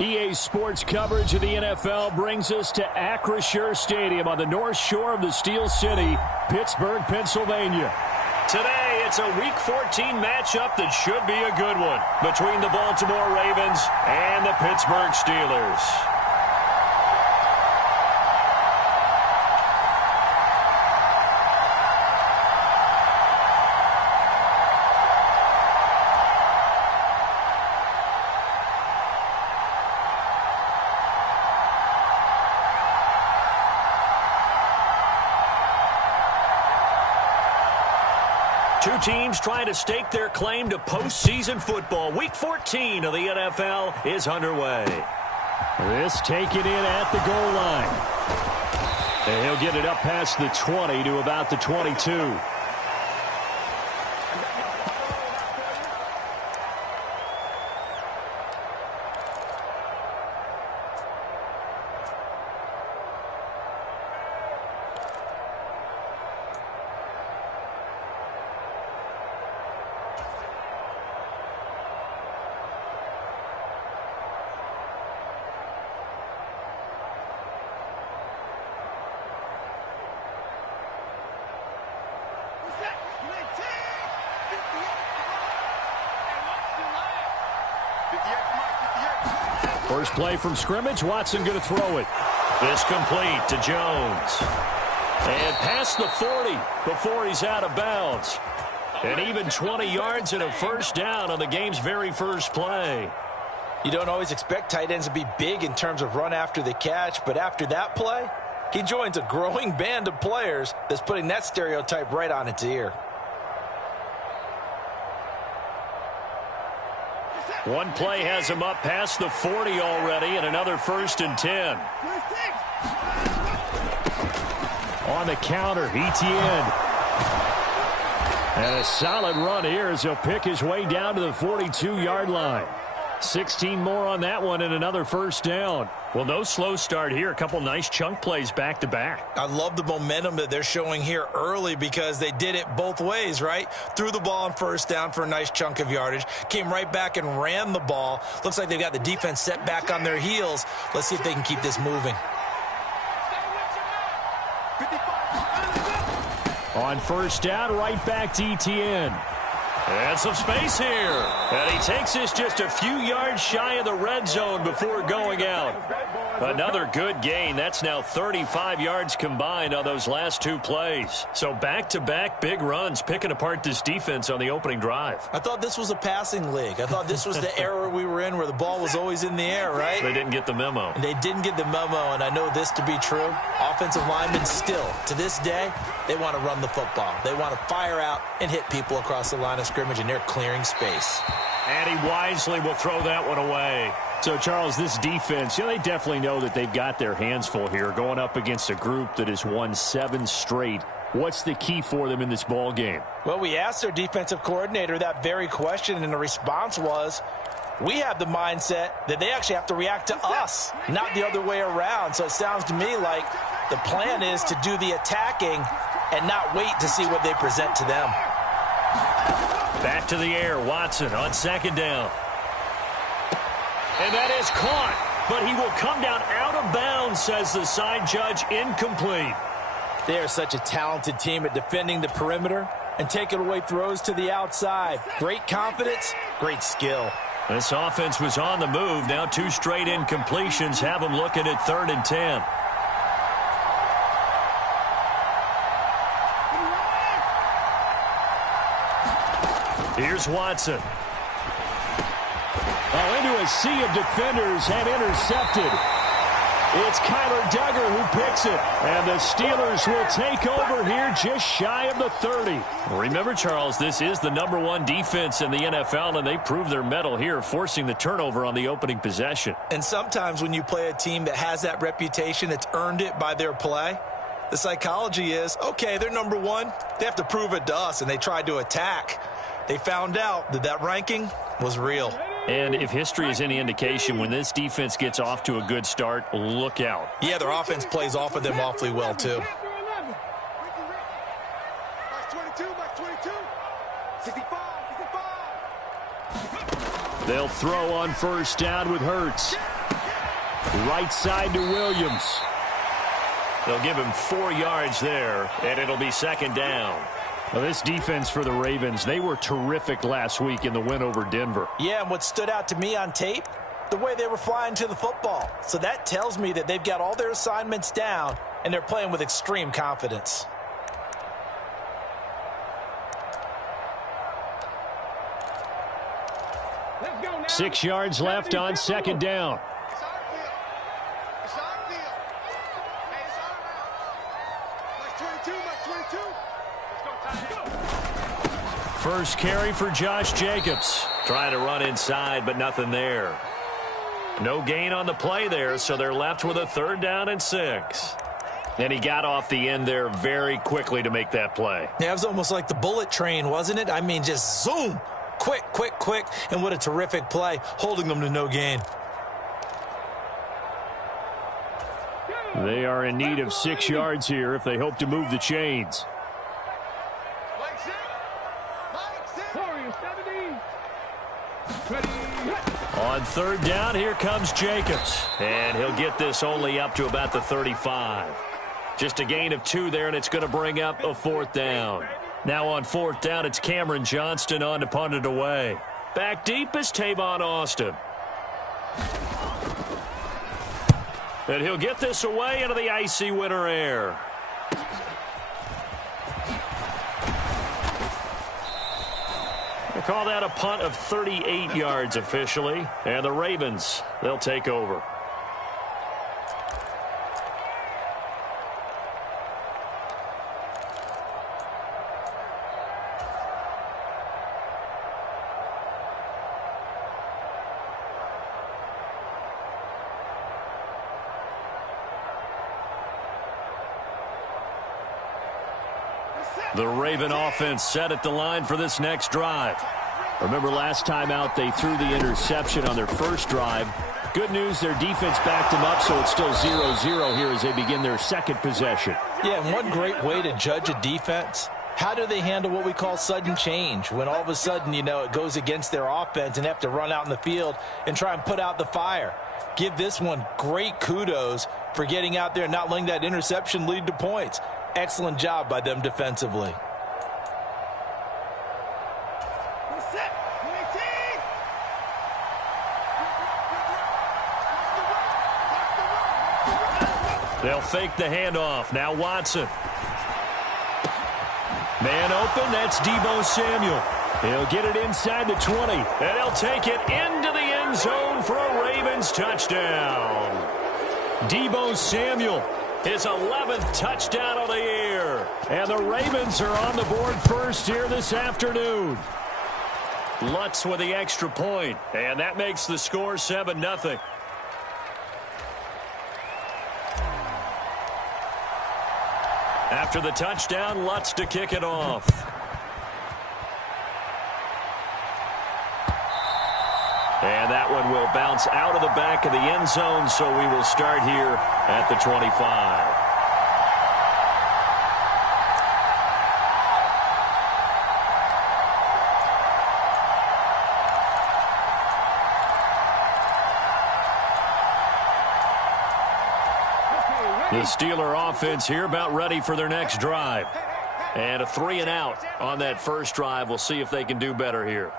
EA Sports coverage of the NFL brings us to Acrisure Stadium on the north shore of the Steel City, Pittsburgh, Pennsylvania. Today, it's a Week 14 matchup that should be a good one between the Baltimore Ravens and the Pittsburgh Steelers. Two teams trying to stake their claim to postseason football. Week 14 of the NFL is underway. This taken in at the goal line. And he'll get it up past the 20 to about the 22. First play from scrimmage, Watson going to throw it. This complete to Jones. And past the 40 before he's out of bounds. And even 20 yards and a first down on the game's very first play. You don't always expect tight ends to be big in terms of run after the catch, but after that play, he joins a growing band of players that's putting that stereotype right on its ear. One play has him up past the 40 already, and another 1st and 10. On the counter, Etienne. And a solid run here as he'll pick his way down to the 42-yard line. 16 more on that one and another first down. Well, no slow start here. A couple nice chunk plays back-to-back. I love the momentum that they're showing here early because they did it both ways, right? Threw the ball on first down for a nice chunk of yardage. Came right back and ran the ball. Looks like they've got the defense set back on their heels. Let's see if they can keep this moving. On first down, right back to Etienne. And some space here. And he takes this just a few yards shy of the red zone before going out. Another good gain. That's now 35 yards combined on those last two plays. So back-to-back big runs, picking apart this defense on the opening drive. I thought this was a passing league. I thought this was the era we were in where the ball was always in the air, right? They didn't get the memo. They didn't get the memo, and I know this to be true. Offensive linemen still, to this day, they want to run the football. They want to fire out and hit people across the line of scrimmage, and they're clearing space. And he wisely will throw that one away. So, Charles, this defense, they definitely know that they've got their hands full here going up against a group that has won 7 straight. What's the key for them in this ball game? Well, we asked their defensive coordinator that very question, and the response was, we have the mindset that they actually have to react to us, not the other way around. So it sounds to me like the plan is to do the attacking and not wait to see what they present to them. Back to the air, Watson on second down. And that is caught, but he will come down out of bounds, says the side judge, incomplete. They are such a talented team at defending the perimeter and taking away throws to the outside. Great confidence, great skill. This offense was on the move. Now 2 straight incompletions have them looking at 3rd and 10. Here's Watson. Oh, into a sea of defenders and intercepted. It's Kyler Duggar who picks it. And the Steelers will take over here just shy of the 30. Remember, Charles, this is the #1 defense in the NFL, and they prove their mettle here, forcing the turnover on the opening possession. And sometimes when you play a team that has that reputation, it's earned it by their play. The psychology is, okay, they're #1. They have to prove it to us, and they tried to attack. They found out that that ranking was real. And if history is any indication, when this defense gets off to a good start, look out. Yeah, their offense plays off of them awfully well, too. They'll throw on first down with Hurts. Right side to Williams. They'll give him 4 yards there, and it'll be second down. Well, this defense for the Ravens, they were terrific last week in the win over Denver. Yeah, and what stood out to me on tape, the way they were flying to the football. So that tells me that they've got all their assignments down, and they're playing with extreme confidence. Let's go now. 6 yards left on second down. First carry for Josh Jacobs. Trying to run inside, but nothing there. No gain on the play there, so they're left with a 3rd down and 6. And he got off the end there very quickly to make that play. Yeah, it was almost like the bullet train, wasn't it? I mean, just zoom. Quick, quick, quick. And what a terrific play, holding them to no gain. They are in need of 6 yards here if they hope to move the chains. On 3rd down, here comes Jacobs. And he'll get this only up to about the 35. Just a gain of 2 there, and it's going to bring up a 4th down. Now on 4th down, it's Cameron Johnston on to punt it away. Back deep is Tavon Austin. And he'll get this away into the icy winter air. They call that a punt of 38 yards officially. And the Ravens, they'll take over. The Raven offense set at the line for this next drive. Remember last time out they threw the interception on their first drive. Good news, their defense backed them up, so it's still 0-0 here as they begin their second possession. Yeah, and one great way to judge a defense, how do they handle what we call sudden change? When all of a sudden, you know, it goes against their offense and they have to run out in the field and try and put out the fire. Give this one great kudos for getting out there and not letting that interception lead to points. Excellent job by them defensively. They'll fake the handoff. Now Watson. Man open, that's Deebo Samuel. He'll get it inside the 20, and he'll take it into the end zone for a Ravens touchdown. Deebo Samuel, his 11th touchdown of the year. And the Ravens are on the board first here this afternoon. Lutz with the extra point, and that makes the score 7-0. After the touchdown, Lutz to kick it off. And that one will bounce out of the back of the end zone, so we will start here at the 25. The Steeler offense here about ready for their next drive. And a 3-and-out on that first drive. We'll see if they can do better here.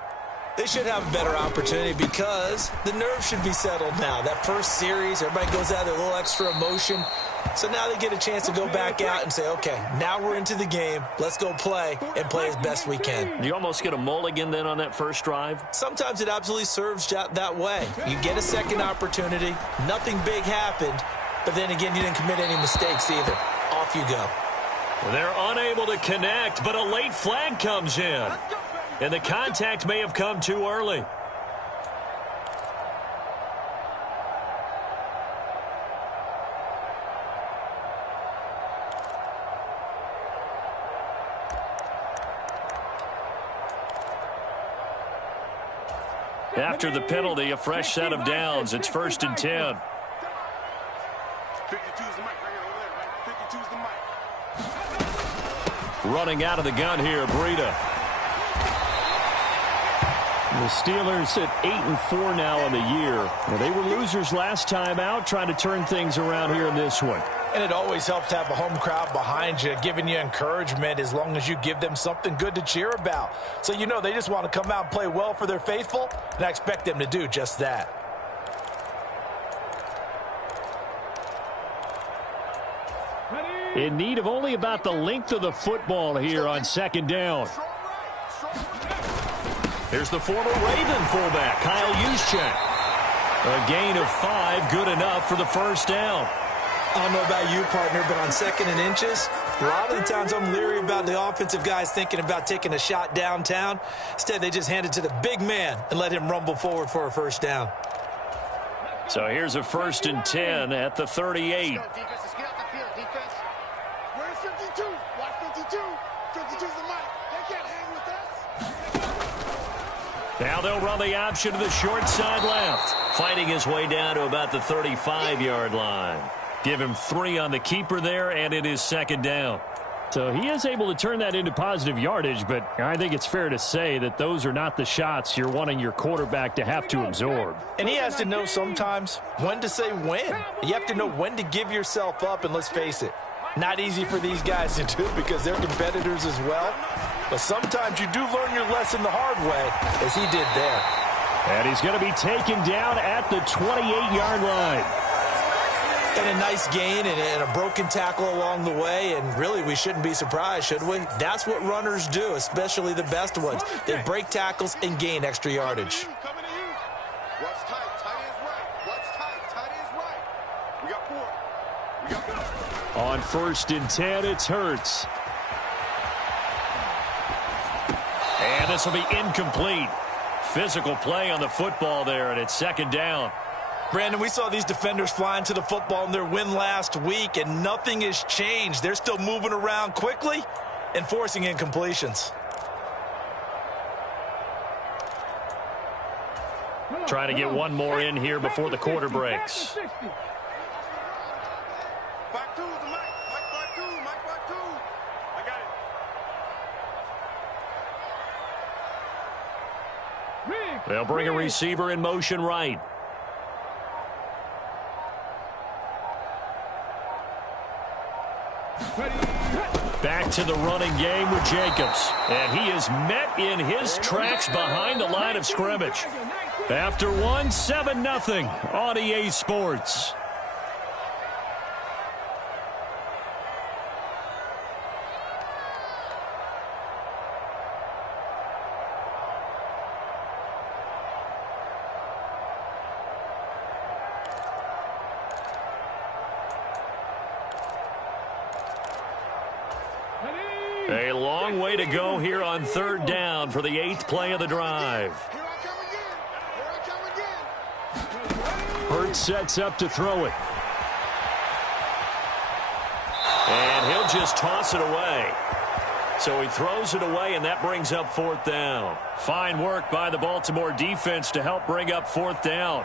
They should have a better opportunity because the nerves should be settled now. That first series, everybody goes out there, a little extra emotion. So now they get a chance to go back out and say, okay, now we're into the game. Let's go play and play as best we can. Do you almost get a mulligan then on that first drive? Sometimes it absolutely serves that way. You get a second opportunity. Nothing big happened. But then again, you didn't commit any mistakes either. Off you go. They're unable to connect, but a late flag comes in. And the contact may have come too early. After the penalty, a fresh set of downs. It's 1st and 10. 52's the mic right here over there, right? 52's the mic. Running out of the gun here, Breida. The Steelers at 8-4 now on the year. Well, they were losers last time out, trying to turn things around here in this one. And it always helps to have a home crowd behind you, giving you encouragement as long as you give them something good to cheer about. So you know they just want to come out and play well for their faithful, and I expect them to do just that. In need of only about the length of the football here on second down. Here's the former Raven fullback, Kyle Juszczyk. A gain of 5, good enough for the first down. I don't know about you, partner, but on second and inches, a lot of the times I'm leery about the offensive guys thinking about taking a shot downtown. Instead, they just hand it to the big man and let him rumble forward for a first down. So here's a 1st and 10 at the 38. Defense, let's get out the field, defense. Where's 52? Watch 52. 52's the mic. They can't hang with us. Now they'll run the option to the short side left. Fighting his way down to about the 35-yard line. Give him 3 on the keeper there, and it is second down. So he is able to turn that into positive yardage, but I think it's fair to say that those are not the shots you're wanting your quarterback to have to absorb. And he has to know sometimes when to say when. You have to know when to give yourself up, and let's face it, not easy for these guys to do because they're competitors as well. But sometimes you do learn your lesson the hard way, as he did there. And he's going to be taken down at the 28-yard line. And a nice gain and a broken tackle along the way, and really we shouldn't be surprised, should we? That's what runners do, especially the best ones. They break tackles and gain extra yardage. Coming to you. What's tight? Tight is right. What's tight? Tight is right. We got 4. We got 4. On 1st and 10, it's Hurts. And this will be incomplete. Physical play on the football there, and it's second down. Brandon, we saw these defenders flying to the football in their win last week, and nothing has changed. They're still moving around quickly and forcing incompletions. Trying to get one more in here before the quarter breaks. Back 2 is the mic. Mike back 2. Mike back 2. I got it. They'll bring a receiver in motion right. Back to the running game with Jacobs. And he is met in his tracks behind the line of scrimmage. After 1, 7-0 on EA Sports. A long way to go here on 3rd down for the 8th play of the drive. Here I come again. Here I come again. Hurts sets up to throw it. And he'll just toss it away. So he throws it away, and that brings up 4th down. Fine work by the Baltimore defense to help bring up 4th down.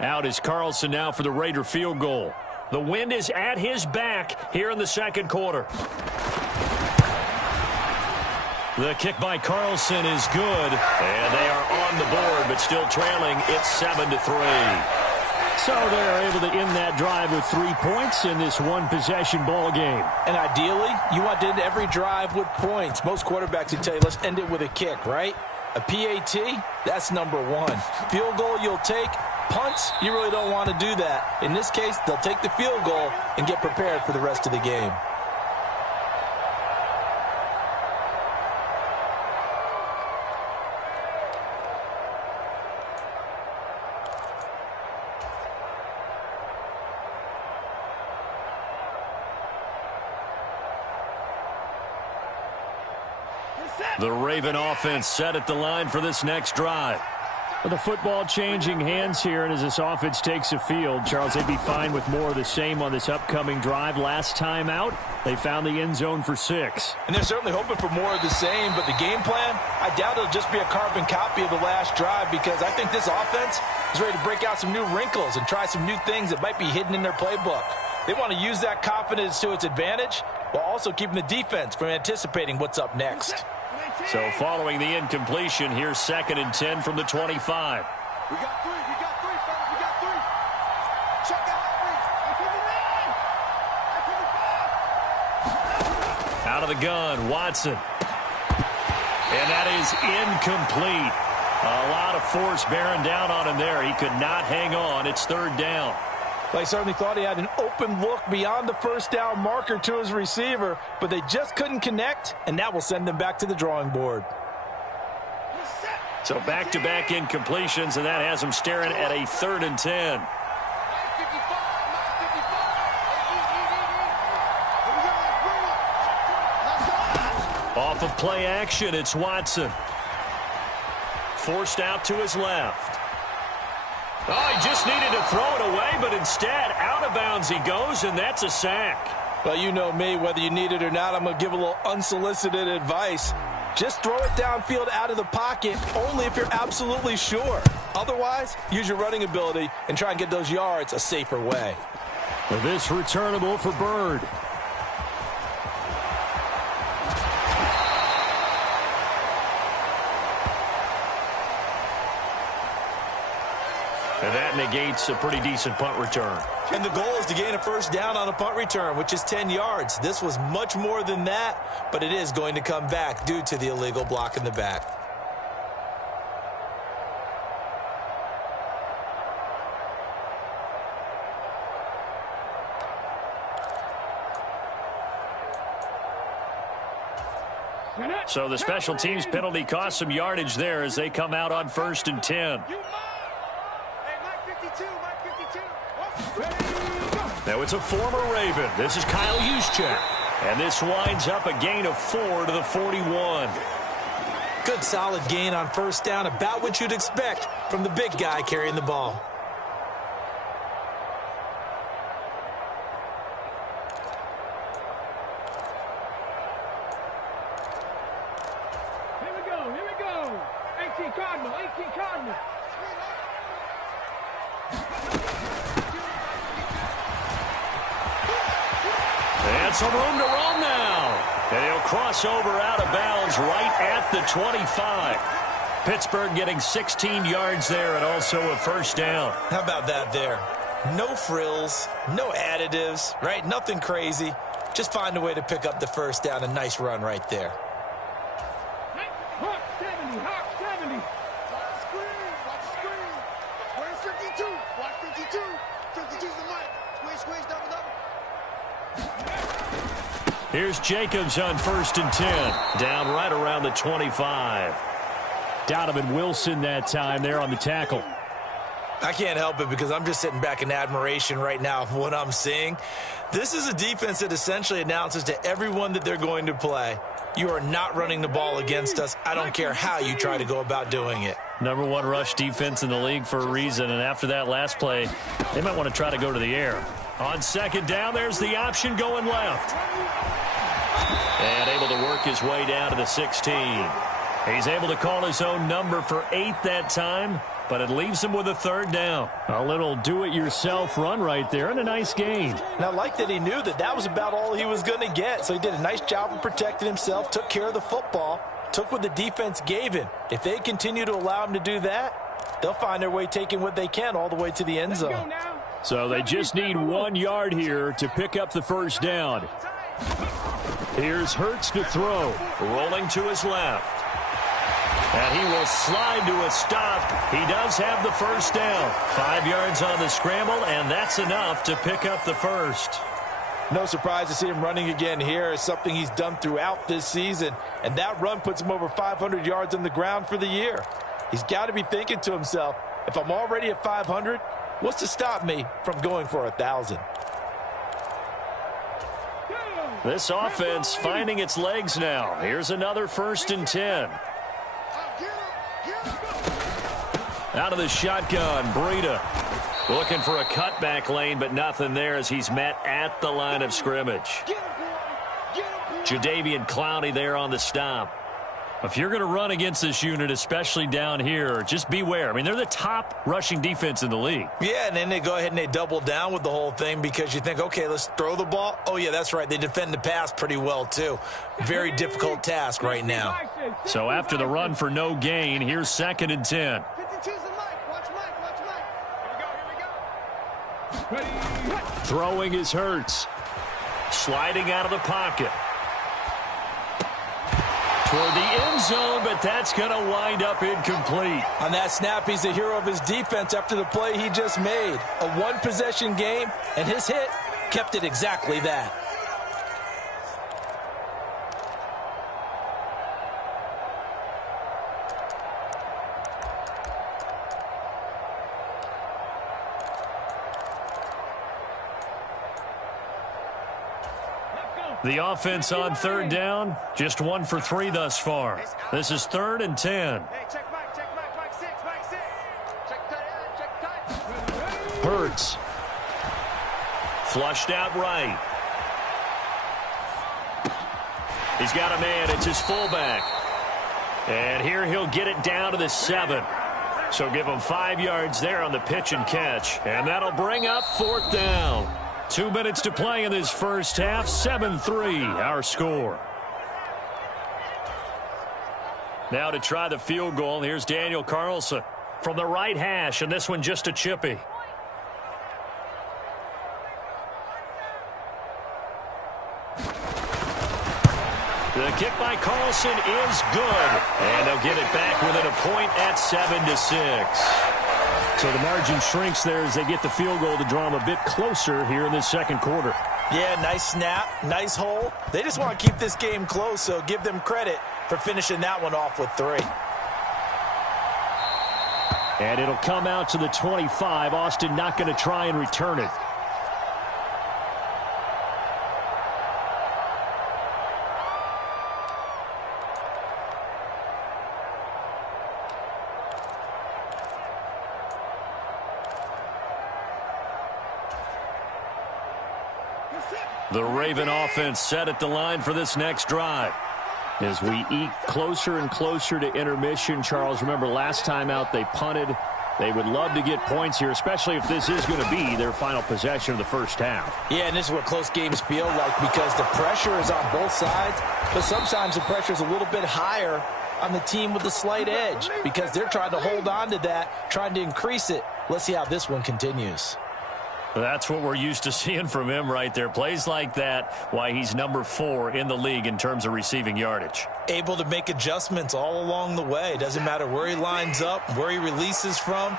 Out is Carlson now for the Raider field goal. The wind is at his back here in the second quarter. The kick by Carlson is good, and they are on the board, but still trailing. It's 7-3. So they're able to end that drive with 3 points in this one-possession ball game. And ideally, you want to end every drive with points. Most quarterbacks would tell you, let's end it with a kick, right? A PAT, that's number 1. Field goal you'll take. Punts, you really don't want to do that. In this case, they'll take the field goal and get prepared for the rest of the game. The Raven offense set at the line for this next drive. Well, the football changing hands here, and as this offense takes the field, Charles, they'd be fine with more of the same on this upcoming drive. Last time out, they found the end zone for 6. And they're certainly hoping for more of the same, but the game plan, I doubt it'll just be a carbon copy of the last drive, because I think this offense is ready to break out some new wrinkles and try some new things that might be hidden in their playbook. They want to use that confidence to its advantage while also keeping the defense from anticipating what's up next. So following the incompletion, here's 2nd and 10 from the 25. We got 3, fellas, we got 3. Check out that. Out of the gun, Watson. And that is incomplete. A lot of force bearing down on him there. He could not hang on. It's 3rd down. Well, he certainly thought he had an open look beyond the first down marker to his receiver, but they just couldn't connect, and that will send them back to the drawing board. So back-to-back incompletions, and that has them staring at a 3rd and 10. Off of play action, it's Watson. Forced out to his left. Oh, he just needed to throw it away, but instead, out of bounds he goes, and that's a sack. Well, you know me, whether you need it or not, I'm going to give a little unsolicited advice. Just throw it downfield out of the pocket only if you're absolutely sure. Otherwise, use your running ability and try and get those yards a safer way. This returnable for Bird. And that negates a pretty decent punt return. And the goal is to gain a first down on a punt return, which is 10 yards. This was much more than that, but it is going to come back due to the illegal block in the back. So the special teams penalty cost some yardage there as they come out on 1st and 10. Now it's a former Raven. This is Kyle Juszczyk. And this winds up a gain of 4 to the 41. Good solid gain on first down, about what you'd expect from the big guy carrying the ball. Here we go. 18 Cardinal. And some room to run now. And he'll cross over out of bounds right at the 25. Pittsburgh getting 16 yards there and also a first down. How about that there? No frills, no additives, right? Nothing crazy. Just find a way to pick up the first down. A nice run right there. Hawk 70. Watch the screen. Where's 52? Watch 52. 52's the mic. Squeeze, double. Here's Jacobs on 1st and 10. Down right around the 25. Donovan Wilson that time there on the tackle. I can't help it because I'm just sitting back in admiration right now of what I'm seeing. This is a defense that essentially announces to everyone that they're going to play, you are not running the ball against us. I don't care how you try to go about doing it. Number 1 rush defense in the league for a reason, and after that last play, they might want to try to go to the air. On 2nd down, there's the option going left. And able to work his way down to the 16. He's able to call his own number for 8 that time, but it leaves him with a 3rd down. A little do-it-yourself run right there and a nice gain. Now, I like that he knew that that was about all he was going to get, so he did a nice job of protecting himself, took care of the football, took what the defense gave him. If they continue to allow him to do that, they'll find their way taking what they can all the way to the end zone. So they just need 1 yard here to pick up the first down. Here's Hurts to throw. Rolling to his left. And he will slide to a stop. He does have the first down. 5 yards on the scramble, and that's enough to pick up the first. No surprise to see him running again here. It's something he's done throughout this season, and that run puts him over 500 yards on the ground for the year. He's got to be thinking to himself, if I'm already at 500, what's to stop me from going for 1,000? This offense finding its legs now. Here's another 1st and 10. Out of the shotgun, Breida looking for a cutback lane, but nothing there as he's met at the line of scrimmage. Jadeveon Clowney there on the stop. If you're going to run against this unit, especially down here, just beware. I mean, they're the top rushing defense in the league. Yeah, and then they go ahead and they double down with the whole thing because you think, okay, let's throw the ball. Oh, yeah, that's right. They defend the pass pretty well, too. Very difficult task right now. So after the run for no gain, here's 2nd and 10. Throwing is Hurts. Sliding out of the pocket. Toward the end zone, but that's going to wind up incomplete. On that snap, he's the hero of his defense after the play he just made. A one-possession game, and his hit kept it exactly that. The offense on 3rd down, just 1 for 3 thus far. This is 3rd and 10. Hurts. Flushed out right. He's got a man. It's his fullback. And here he'll get it down to the 7. So give him 5 yards there on the pitch and catch. And that'll bring up 4th down. 2 minutes to play in this first half. 7-3, our score. Now to try the field goal. Here's Daniel Carlson from the right hash, and this one just a chippy. The kick by Carlson is good, and they'll get it back within a point at 7-6. So the margin shrinks there as they get the field goal to draw them a bit closer here in this 2nd quarter. Yeah, nice snap, nice hole. They just want to keep this game close, so give them credit for finishing that one off with 3. And it'll come out to the 25. Austin not going to try and return it. The Raven offense set at the line for this next drive. As we eke closer and closer to intermission, Charles, remember last time out they punted. They would love to get points here, especially if this is going to be their final possession of the first half. Yeah, and this is what close games feel like because the pressure is on both sides, but sometimes the pressure is a little bit higher on the team with the slight edge because they're trying to hold on to that, trying to increase it. Let's see how this one continues. That's what we're used to seeing from him right there. Plays like that, why he's number 4 in the league in terms of receiving yardage. Able to make adjustments all along the way. Doesn't matter where he lines up, where he releases from.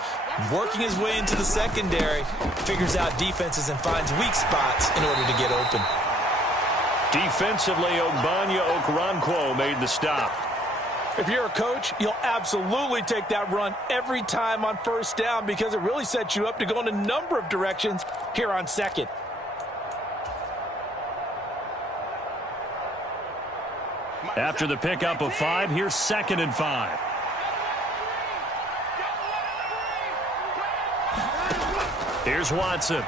Working his way into the secondary, figures out defenses and finds weak spots in order to get open. Defensively, Ogbanya Okoronkwo made the stop. If you're a coach, you'll absolutely take that run every time on 1st down because it really sets you up to go in a number of directions here on 2nd. After the pickup of 5, here's 2nd and 5. Here's Watson.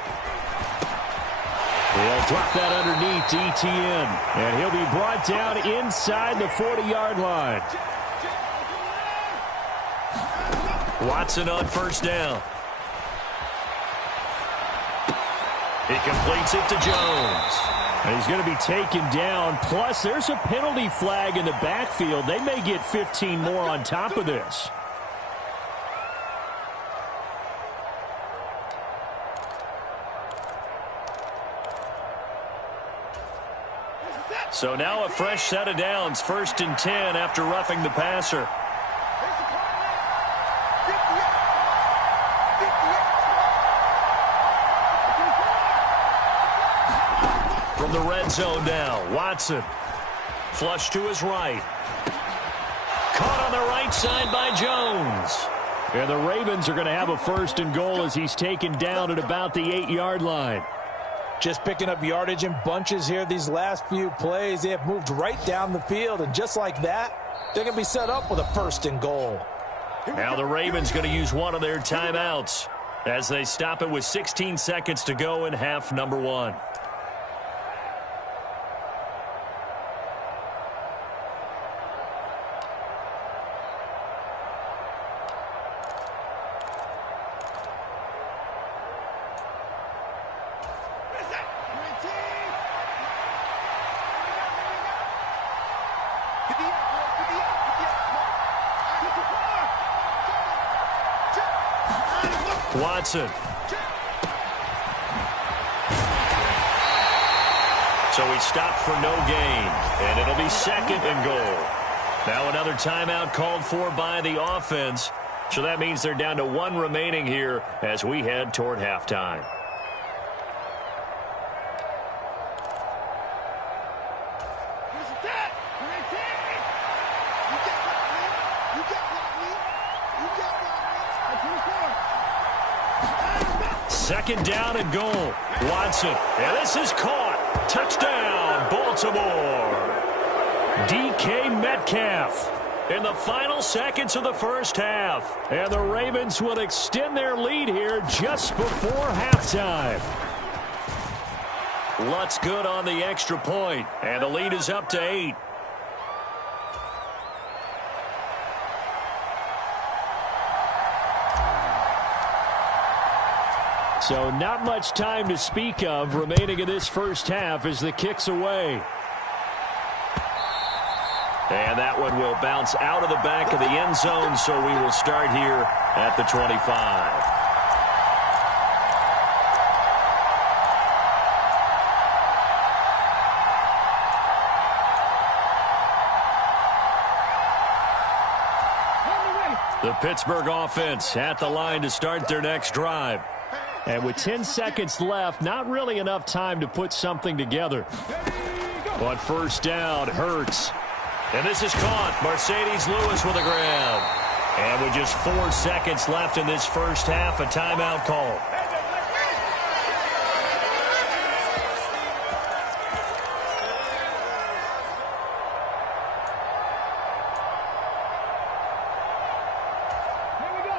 He'll drop that underneath ETN, and he'll be brought down inside the 40-yard line. Watson on 1st down. He completes it to Jones. And he's going to be taken down. Plus, there's a penalty flag in the backfield. They may get 15 more on top of this. So now a fresh set of downs. 1st and 10 after roughing the passer. From the red zone now, Watson. Flush to his right. Caught on the right side by Jones. And the Ravens are going to have a 1st and goal as he's taken down at about the 8-yard line. Just picking up yardage in bunches here these last few plays. They have moved right down the field, and just like that, they're going to be set up with a 1st and goal. Now the Ravens going to use one of their timeouts as they stop it with 16 seconds to go in half number 1. Watson. So he stopped for no gain, and it'll be 2nd and goal. Now another timeout called for by the offense, so that means they're down to 1 remaining here as we head toward halftime. Second down and goal. Watson. And this is caught. Touchdown, Baltimore. DK Metcalf in the final seconds of the first half. And the Ravens will extend their lead here just before halftime. Lutz good on the extra point, and the lead is up to 8. So not much time to speak of remaining in this first half as the kick's away. And that one will bounce out of the back of the end zone, so we will start here at the 25. The Pittsburgh offense at the line to start their next drive. And with 10 seconds left, not really enough time to put something together. On first down, Hurts. And this is caught. Mercedes Lewis with a grab. And with just 4 seconds left in this first half, a timeout call.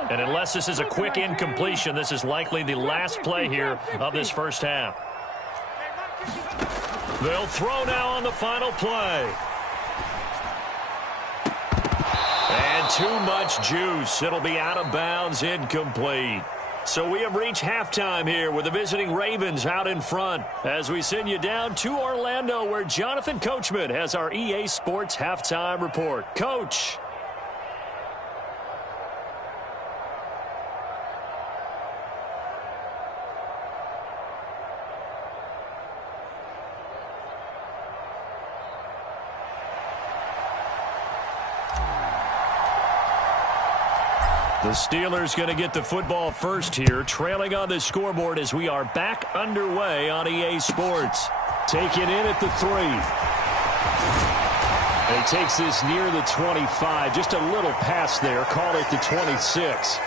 And unless this is a quick incompletion, this is likely the last play here of this first half. They'll throw now on the final play. And too much juice. It'll be out of bounds, incomplete. So we have reached halftime here with the visiting Ravens out in front as we send you down to Orlando where Jonathan Coachman has our EA Sports halftime report. Coach. The Steelers going to get the football first here, trailing on the scoreboard as we are back underway on EA Sports. Taken in at the 3. And he takes this near the 25. Just a little pass there. Call it the 26.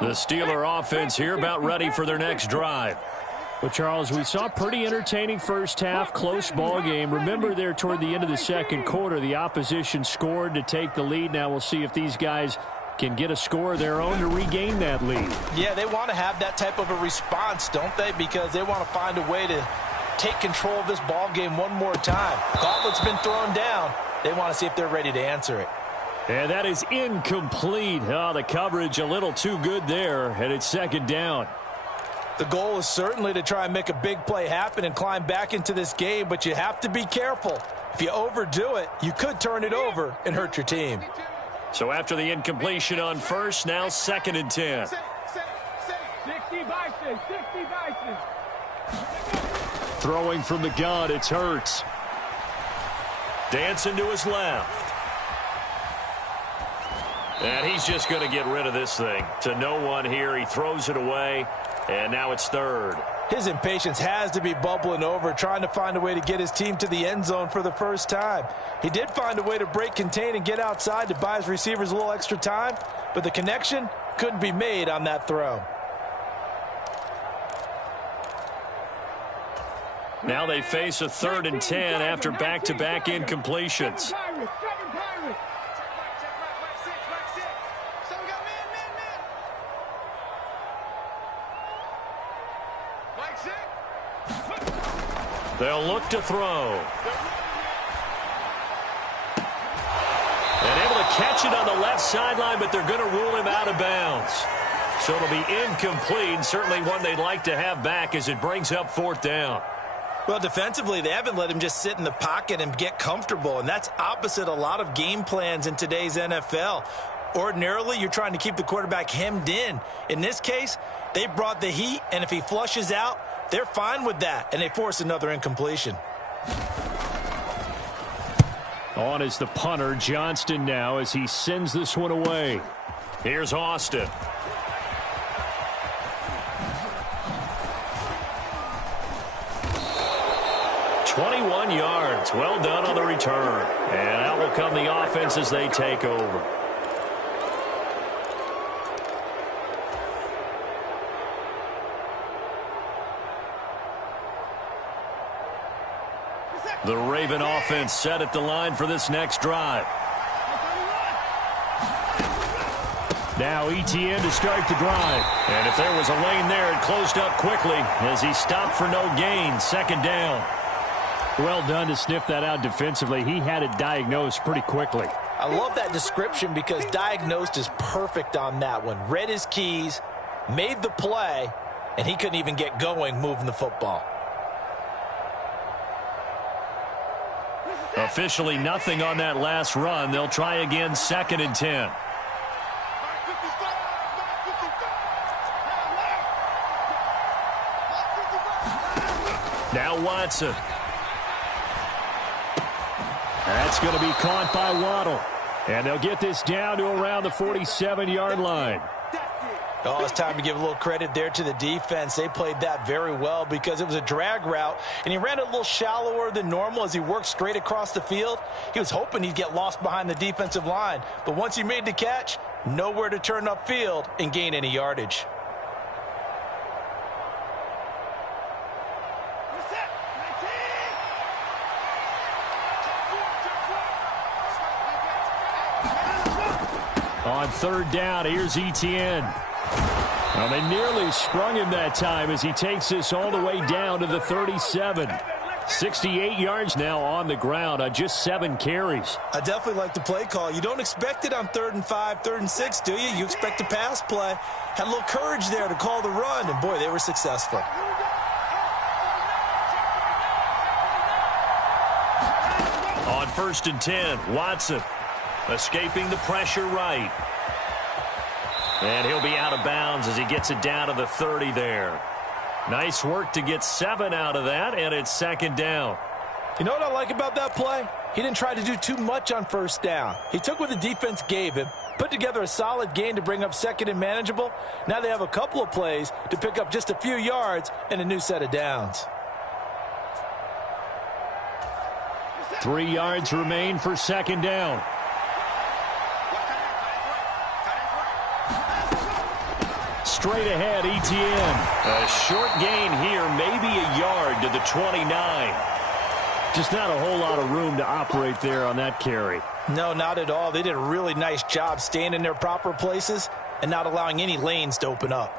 The Steeler offense here about ready for their next drive. Well, Charles, we saw a pretty entertaining first half, close ball game. Remember there toward the end of the second quarter, the opposition scored to take the lead. Now we'll see if these guys can get a score of their own to regain that lead. Yeah, they want to have that type of a response, don't they? Because they want to find a way to take control of this ball game one more time. Gauntlet's been thrown down. They want to see if they're ready to answer it. And that is incomplete. Oh, the coverage a little too good there, and it's second down. The goal is certainly to try and make a big play happen and climb back into this game, but you have to be careful. If you overdo it, you could turn it over and hurt your team. So after the incompletion on first, now 2nd and 10. 60 Bison, 60 Bison. Throwing from the gun, it's Hurts. Dancing to his left. And he's just going to get rid of this thing. To no one here. He throws it away. And now it's 3rd. His impatience has to be bubbling over, trying to find a way to get his team to the end zone for the first time. He did find a way to break contain and get outside to buy his receivers a little extra time, but the connection couldn't be made on that throw. Now they face a 3rd and 10 after back-to-back incompletions. They'll look to throw. And able to catch it on the left sideline, but they're going to rule him out of bounds. So it'll be incomplete, certainly one they'd like to have back as it brings up 4th down. Well, defensively, they haven't let him just sit in the pocket and get comfortable, and that's opposite a lot of game plans in today's NFL. Ordinarily, you're trying to keep the quarterback hemmed in. In this case, they brought the heat, and if he flushes out, they're fine with that, and they force another incompletion. On is the punter, Johnston, now as he sends this one away. Here's Austin. "21 yards. Well done on the return. And out will come the offense as they take over. The Raven offense set at the line for this next drive. Now ETN to start the drive. And if there was a lane there, it closed up quickly as he stopped for no gain. 2nd down. Well done to sniff that out defensively. He had it diagnosed pretty quickly. I love that description because diagnosed is perfect on that one. Read his keys, made the play, and he couldn't even get going moving the football. Officially nothing on that last run. They'll try again 2nd and 10. Now Watson. That's going to be caught by Waddle. And they'll get this down to around the 47-yard line. Oh, it's time to give a little credit there to the defense. They played that very well because it was a drag route, and he ran it a little shallower than normal as he worked straight across the field. He was hoping he'd get lost behind the defensive line, but once he made the catch, nowhere to turn upfield and gain any yardage. On 3rd down, here's ETN. Well, they nearly sprung him that time as he takes this all the way down to the 37. 68 yards now on the ground on just 7 carries. I definitely like the play call. You don't expect it on 3rd and 5, 3rd and 6, do you? You expect a pass play. Had a little courage there to call the run, and boy, they were successful. On 1st and 10, Watson escaping the pressure right. And he'll be out of bounds as he gets it down to the 30 there. Nice work to get 7 out of that, and it's 2nd down. You know what I like about that play? He didn't try to do too much on 1st down. He took what the defense gave him, put together a solid gain to bring up 2nd and manageable. Now they have a couple of plays to pick up just a few yards and a new set of downs. 3 yards remain for 2nd down. Straight ahead, ETN. A short gain here, maybe a yard to the 29. Just not a whole lot of room to operate there on that carry. No, not at all. They did a really nice job staying in their proper places and not allowing any lanes to open up.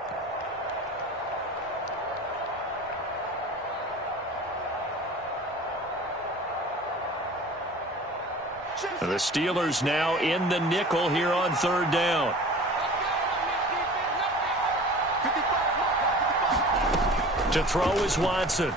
The Steelers now in the nickel here on 3rd down. To throw is Watson.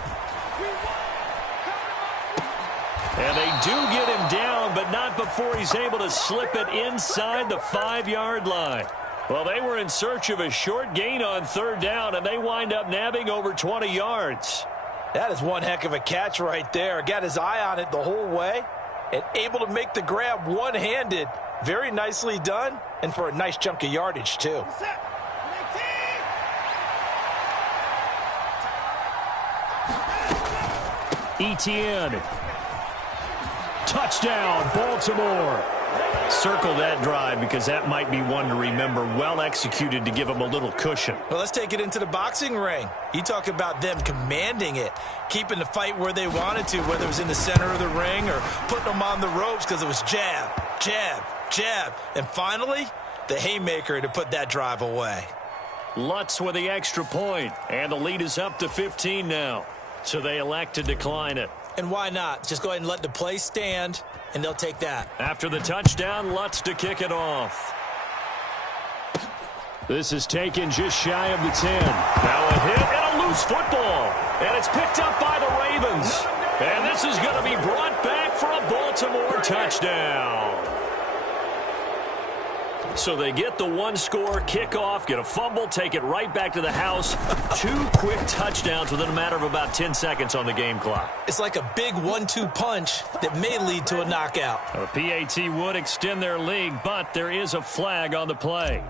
And they do get him down, but not before he's able to slip it inside the 5-yard line. Well, they were in search of a short gain on 3rd down, and they wind up nabbing over 20 yards. That is one heck of a catch right there. Got his eye on it the whole way and able to make the grab one-handed. Very nicely done, and for a nice chunk of yardage, too. Etienne. Touchdown, Baltimore. Circle that drive because that might be one to remember. Well executed to give them a little cushion. Well, let's take it into the boxing ring. You talk about them commanding it, keeping the fight where they wanted to, whether it was in the center of the ring or putting them on the ropes because it was jab, jab, jab. And finally, the haymaker to put that drive away. Lutz with the extra point, and the lead is up to 15 now. So they elect to decline it. And why not? Just go ahead and let the play stand, and they'll take that. After the touchdown, Lutz to kick it off. This is taken just shy of the 10. Now a hit and a loose football. And it's picked up by the Ravens. And this is going to be brought back for a Baltimore touchdown. So they get the one-score kickoff, get a fumble, take it right back to the house. 2 quick touchdowns within a matter of about 10 seconds on the game clock. It's like a big 1-2 punch that may lead to a knockout. A PAT would extend their lead, but there is a flag on the play.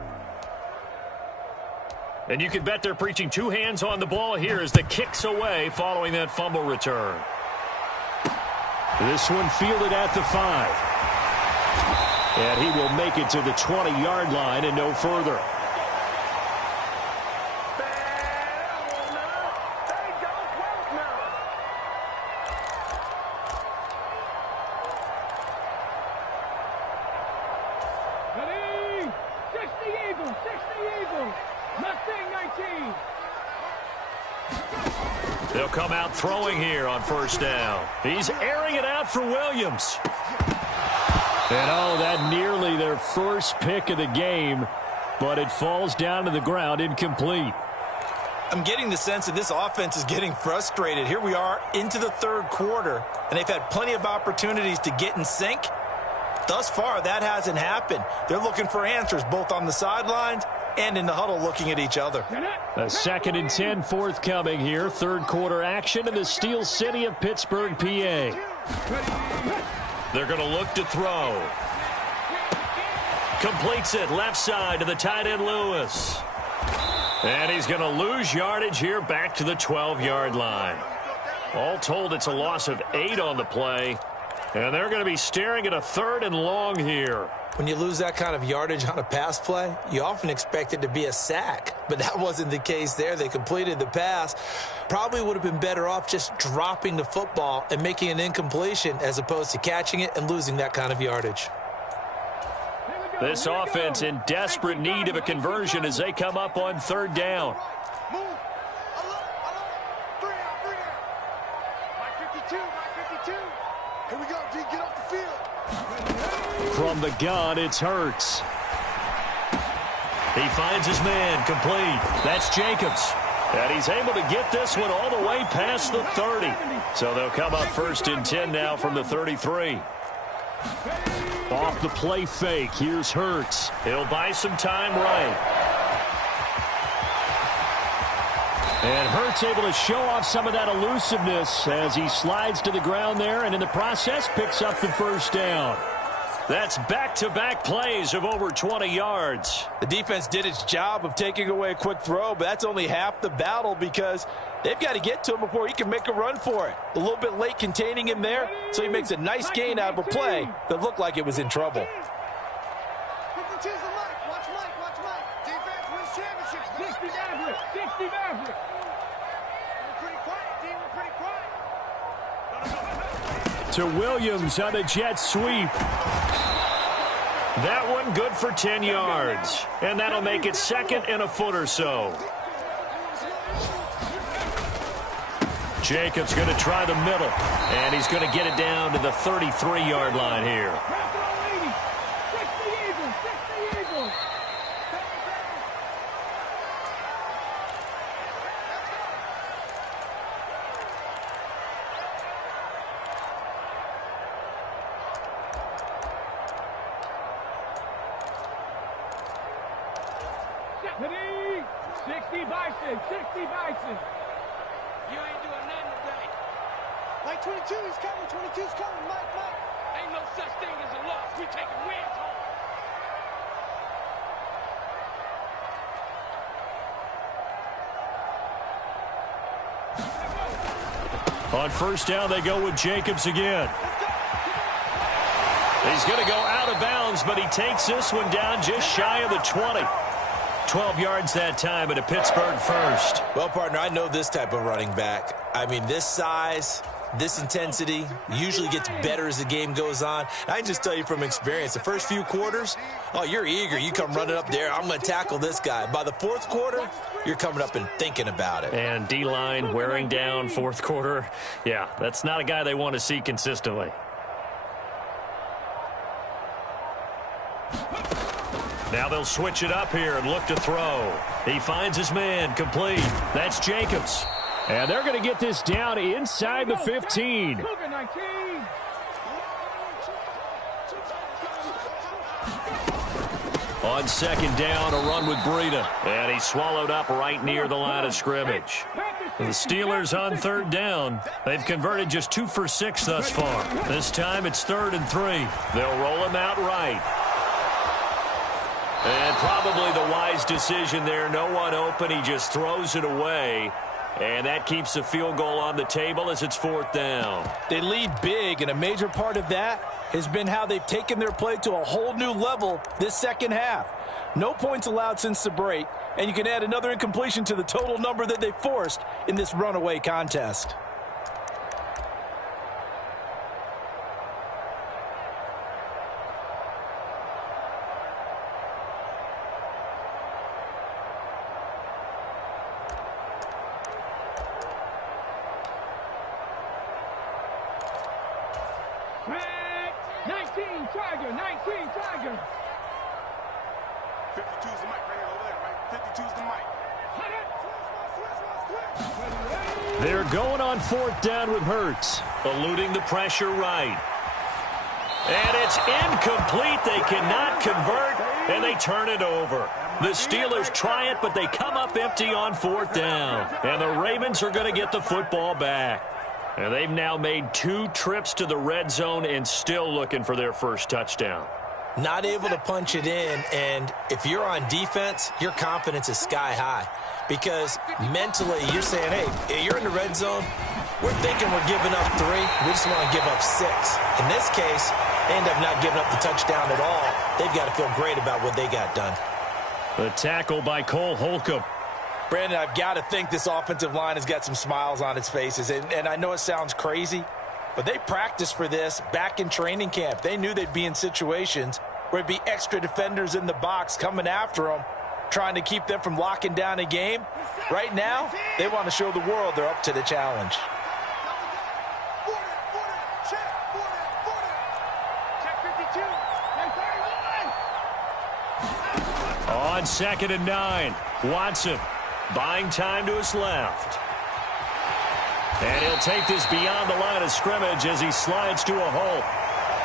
And you can bet they're preaching 2 hands on the ball here as the kick's away following that fumble return. This one fielded at the 5. And he will make it to the 20-yard line and no further. Ready? 60 Eagles, 60 Eagles. Mustang 19. They'll come out throwing here on first down. He's airing it out for Williams. And oh, that nearly their first pick of the game, but it falls down to the ground incomplete. I'm getting the sense that this offense is getting frustrated. Here we are into the third quarter, and they've had plenty of opportunities to get in sync. Thus far, that hasn't happened. They're looking for answers both on the sidelines and in the huddle looking at each other. A 2nd and 10 forthcoming here. Third quarter action in the Steel City of Pittsburgh, PA. They're going to look to throw. Completes it left side to the tight end Lewis. And he's going to lose yardage here back to the 12-yard line. All told, it's a loss of 8 on the play. And they're going to be staring at a 3rd and long here. When you lose that kind of yardage on a pass play, you often expect it to be a sack. But that wasn't the case there. They completed the pass. Probably would have been better off just dropping the football and making an incompletion as opposed to catching it and losing that kind of yardage. This offense in desperate need of a conversion as they come up on 3rd down. Move. Three down. My 52. Here we go, D. Get off the field. From the gun, it's Hurts. He finds his man complete. That's Jacobs. And he's able to get this one all the way past the 30. So they'll come up 1st and 10 now from the 33. Off the play fake, here's Hurts. He'll buy some time right. And Hurts able to show off some of that elusiveness as he slides to the ground there and in the process picks up the 1st down. That's back-to-back plays of over 20 yards. The defense did its job of taking away a quick throw, but that's only half the battle because they've got to get to him before he can make a run for it. A little bit late containing him there, so he makes a nice gain out of a play that looked like it was in trouble. 52's the Mike. Watch Mike. Defense wins championships. 60 Maverick, 60 Maverick. We're pretty quiet, D. We're pretty quiet. To Williams on the jet sweep. That one good for 10 yards. And that'll make it 2nd and a foot or so. Jacobs going to try the middle. And he's going to get it down to the 33-yard line here. 60 Eagles, 60 Eagles. Ready? 60 Bison, 60 Bison. You ain't doing nothing today. Mike 22, he's coming. 22's coming. Mike. Ain't no such thing as a loss. We taking wins home. On first down, they go with Jacobs again. He's going to go out of bounds, but he takes this one down just shy of the 20. 12 yards that time at a Pittsburgh first. Well, partner, I know this type of running back. I mean, this size, this intensity usually gets better as the game goes on. I can just tell you from experience, the first few quarters, oh, you're eager. You come running up there, I'm going to tackle this guy. By the fourth quarter, you're coming up and thinking about it. And D-line wearing down fourth quarter. Yeah, that's not a guy they want to see consistently. Now they'll switch it up here and look to throw. He finds his man, complete. That's Jacobs. And they're going to get this down inside the 15. On second down, a run with Breida. And he's swallowed up right near the line of scrimmage. The Steelers on third down. They've converted just 2 for 6 thus far. This time it's 3rd and 3. They'll roll him out right. And probably the wise decision there. No one open. He just throws it away. And that keeps the field goal on the table as it's 4th down. They lead big, and a major part of that has been how they've taken their play to a whole new level this second half. No points allowed since the break, and you can add another incompletion to the total number that they forced in this runaway contest. Tiger, 19 Tiger. 52's the mic right here, over there, right? 52's the mic. They're going on 4th down with Hurts, eluding the pressure right. And it's incomplete. They cannot convert, and they turn it over. The Steelers try it, but they come up empty on 4th down. And the Ravens are going to get the football back. And they've now made 2 trips to the red zone and still looking for their first touchdown. Not able to punch it in, and if you're on defense, your confidence is sky high. Because mentally, you're saying, hey, you're in the red zone. We're thinking we're giving up 3. We just want to give up 6. In this case, they end up not giving up the touchdown at all. They've got to feel great about what they got done. The tackle by Cole Holcomb. Brandon, I've got to think this offensive line has got some smiles on its faces. And I know it sounds crazy, but they practiced for this back in training camp. They knew they'd be in situations where it'd be extra defenders in the box coming after them, trying to keep them from locking down a game. Right now, they want to show the world they're up to the challenge. On 2nd and 9, Watson buying time to his left. And he'll take this beyond the line of scrimmage as he slides to a hole.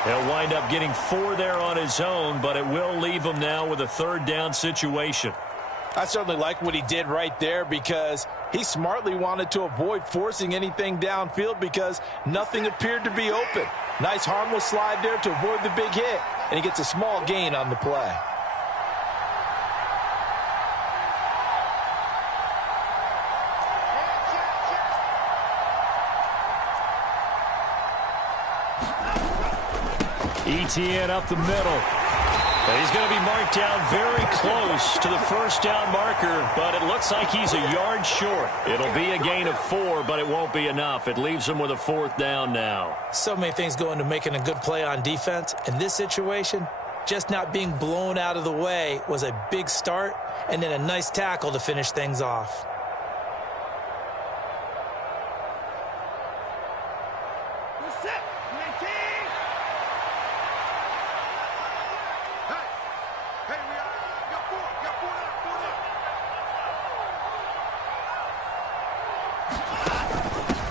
He'll wind up getting 4 there on his own, but it will leave him now with a 3rd down situation. I certainly like what he did right there because he smartly wanted to avoid forcing anything downfield because nothing appeared to be open. Nice harmless slide there to avoid the big hit, and he gets a small gain on the play. ETN up the middle. He's going to be marked down very close to the first down marker, but it looks like he's a yard short. It'll be a gain of 4, but it won't be enough. It leaves him with a 4th down now. So many things go into making a good play on defense. In this situation, just not being blown out of the way was a big start, and then a nice tackle to finish things off.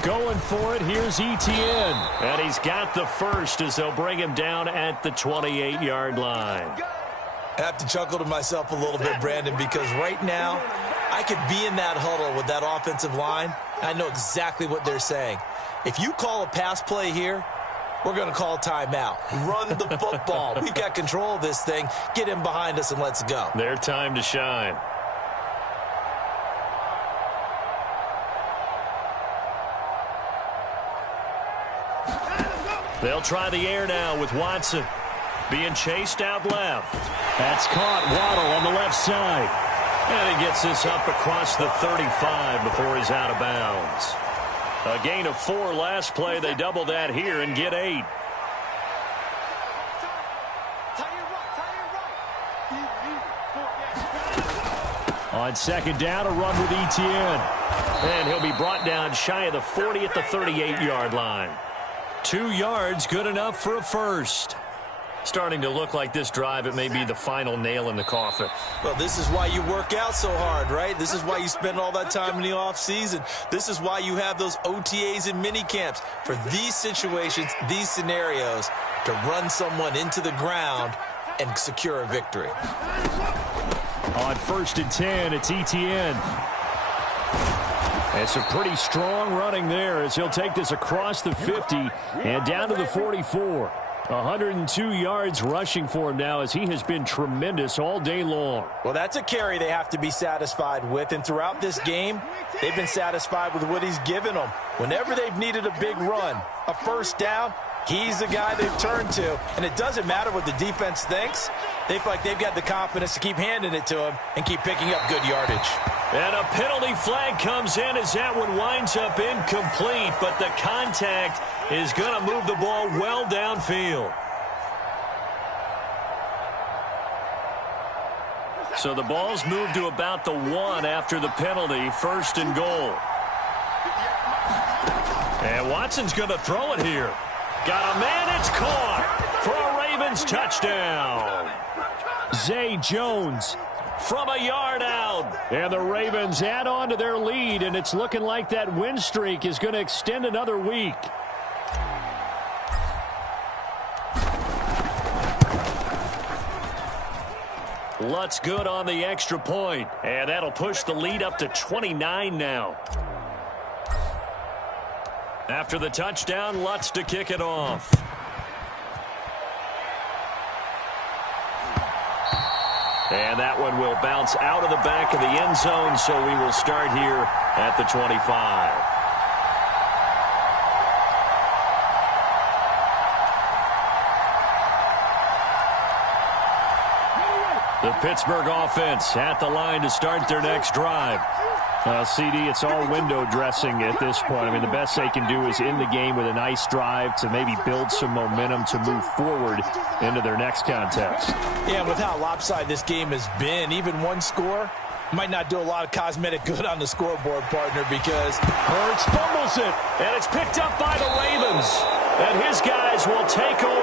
Going for it, here's ETN. And he's got the first as they'll bring him down at the 28-yard line. I have to chuckle to myself a little bit, Brandon, because right now I could be in that huddle with that offensive line. I know exactly what they're saying. If you call a pass play here, we're going to call timeout. Run the football. We've got control of this thing. Get him behind us and let's go. Their time to shine. They'll try the air now with Watson. Being chased out left. That's caught. Waddle on the left side. And he gets this up across the 35 before he's out of bounds. A gain of 4 last play. They double that here and get 8. On second down, a run with Etienne. And he'll be brought down shy of the 40 at the 38-yard line. 2 yards, good enough for a first. Starting to look like this drive, it may be the final nail in the coffin. Well, this is why you work out so hard, right? This is why you spend all that time in the offseason. This is why you have those OTAs and mini camps for these situations, these scenarios, to run someone into the ground and secure a victory. On 1st and 10, it's Etienne. It's a pretty strong running there as he'll take this across the 50 and down to the 44. 102 yards rushing for him now as he has been tremendous all day long. Well, that's a carry they have to be satisfied with, and throughout this game, they've been satisfied with what he's given them. Whenever they've needed a big run, a first down, he's the guy they've turned to, and it doesn't matter what the defense thinks. They feel like they've got the confidence to keep handing it to him and keep picking up good yardage. And a penalty flag comes in as that one winds up incomplete, but the contact is going to move the ball well downfield. So the ball's moved to about the 1 after the penalty, 1st and goal. And Watson's going to throw it here. Got a man, it's caught for a Ravens touchdown. Zay Jones from a yard out. And the Ravens add on to their lead, and it's looking like that win streak is going to extend another week. Lutz good on the extra point, and that'll push the lead up to 29 now. After the touchdown, Lutz to kick it off. And that one will bounce out of the back of the end zone, so we will start here at the 25. The Pittsburgh offense at the line to start their next drive. CD, it's all window dressing at this point. I mean, the best they can do is in the game with a nice drive to maybe build some momentum to move forward into their next contest. Yeah, with how lopsided this game has been, even one score might not do a lot of cosmetic good on the scoreboard, partner, because Hurts fumbles it. And it's picked up by the Ravens. And his guys will take over